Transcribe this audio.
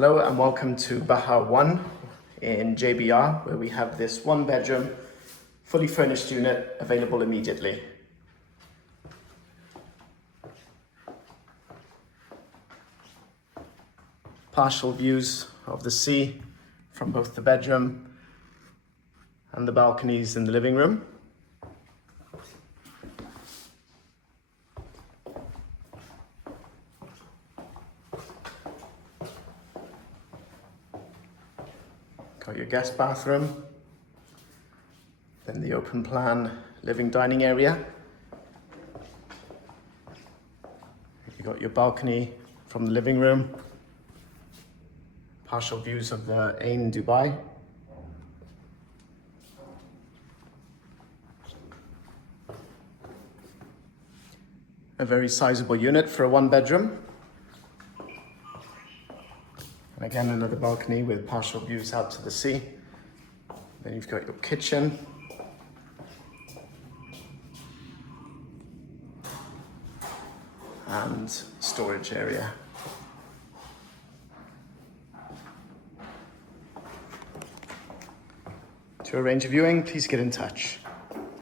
Hello and welcome to Bahar 1 in JBR, where we have this one bedroom, fully furnished unit available immediately. Partial views of the sea from both the bedroom and the balconies in the living room. Got your guest bathroom, then the open plan living dining area. You got your balcony from the living room, partial views of the Ain Dubai. A very sizable unit for a one bedroom. And again, another balcony with partial views out to the sea. Then you've got your kitchen. And storage area. To arrange a viewing, please get in touch.